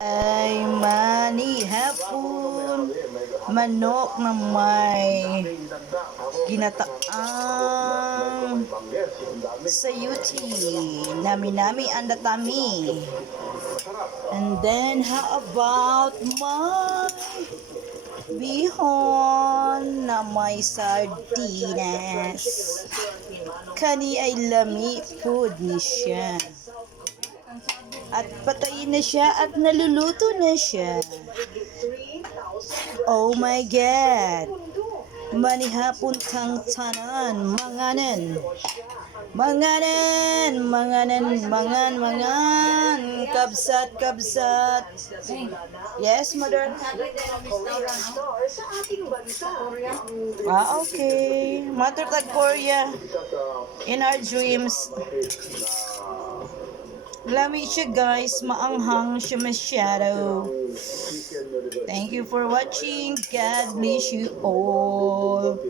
Ay manihapon, manok na may ginataang sayuti, nami-nami ang datami. And then how about my bihon na may sardinas. Kani ay lami food ni siya. At patayin na siya at naluluto na siya. Oh my God! Manihapon kang tanan, manganan. Manganan, manganan, mangan, kabsat, kabsat. Yes, mother? Okay. Mother tag Korea. In our dreams. Lami siya guys, maanghang siya masyado. Thank you for watching. God bless you all.